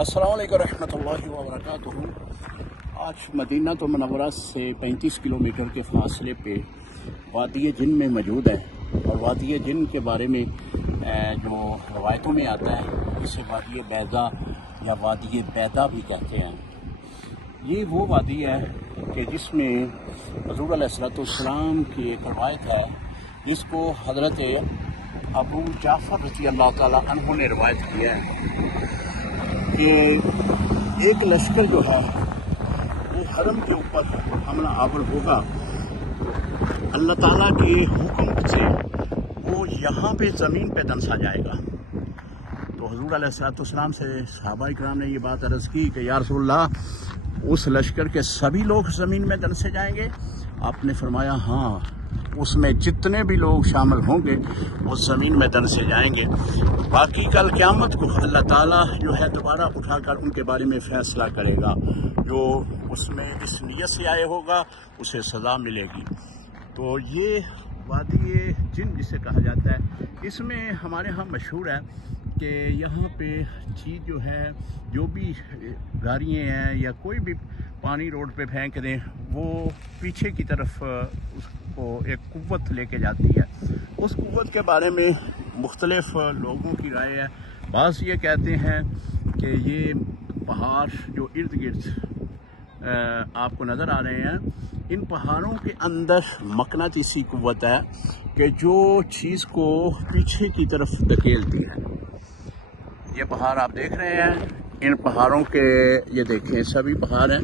अस्सलाम वालेकुम रहमतुल्लाहि व बरकातुहू। आज मदीना तो मुनव्वरा से 35 किलोमीटर के फासले पे वादी जिन में मौजूद है, और वादी जिन के बारे में जो रवायतों में आता है इसे वादी बैदा या वादी बैदा भी कहते हैं। ये वो वादी है कि जिसमें हुज़ूर अलैहिस्सलाम की एक रवायत है, जिसको हज़रत अबू जाफ़र रज़ी अल्लाह ताला अन्हु ने रवायत किया है कि एक लश्कर जो है वो हरम के ऊपर हमला आवर होगा। अल्लाह ताला के हुक्म से वो यहाँ पे ज़मीन पे दंसा जाएगा। तो हुज़ूर अलैहिस्सलाम से सहाबा इकराम ने ये बात अर्ज़ की कि या रसूलल्लाह, उस लश्कर के सभी लोग ज़मीन में दंसे जाएंगे? आपने फरमाया हाँ, उसमें जितने भी लोग शामिल होंगे वो ज़मीन में दंसे जाएंगे। बाकी कल क़यामत को अल्लाह ताला जो है दोबारा उठाकर उनके बारे में फ़ैसला करेगा। जो उसमें इस नियत से आए होगा उसे सज़ा मिलेगी। तो ये वादी जिन जिसे कहा जाता है, इसमें हमारे यहाँ मशहूर है कि यहाँ पे चीज़ जो है, जो भी गाड़ियाँ हैं या कोई भी पानी रोड पे फेंक दें, वो पीछे की तरफ उसको एक कुव्वत लेके जाती है। उस कुव्वत के बारे में मुख्तलिफ लोगों की राय है। बाज़ ये कहते हैं कि ये पहाड़ जो इर्द गिर्द आपको नज़र आ रहे हैं, इन पहाड़ों के अंदर मकनातीसी कुव्वत है कि जो चीज़ को पीछे की तरफ धकेलती है। ये पहाड़ आप देख रहे हैं, इन पहाड़ों के ये देखें सभी पहाड़ हैं,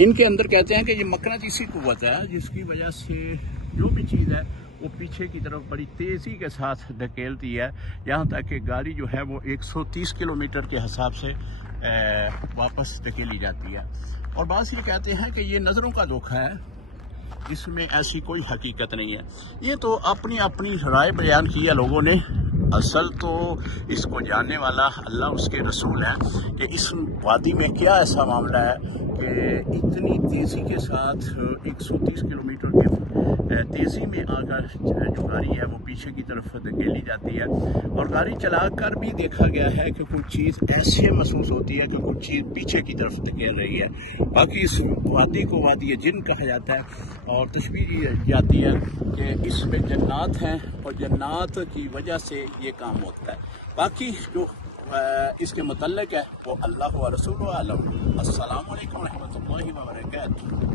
इनके अंदर कहते हैं कि ये मकनातीसी कुव्वत है, जिसकी वजह से जो भी चीज़ है वो पीछे की तरफ बड़ी तेज़ी के साथ धकेलती है, यहाँ तक कि गाड़ी जो है वो 130 किलोमीटर के हिसाब से वापस धकेली जाती है। और बात ये कहते हैं कि ये नज़रों का धोखा है, इसमें ऐसी कोई हकीकत नहीं है। ये तो अपनी अपनी राय बयान की है लोगों ने। असल तो इसको जानने वाला अल्लाह उसके रसूल है कि इस वादी में क्या ऐसा मामला है कि इतनी तेज़ी के साथ 130 किलोमीटर के तेज़ी में आकर जो गाड़ी है वो पीछे की तरफ धकेली जाती है। और गाड़ी चलाकर भी देखा गया है कि कुछ चीज़ ऐसे महसूस होती है कि कुछ चीज़ पीछे की तरफ धकेल रही है। बाकी इस वादी को वादी जिन कहा जाता है, और तशबीह दी जाती है कि इसमें जन्नात हैं और जन्नात की वजह से ये काम होता है। बाकी जो इसके मुतल्लिक़ है वो अल्लाह व रसूलुहु आलम। अस्सलामु अलैकुम रहमतुल्लाहि व बरकातुहू।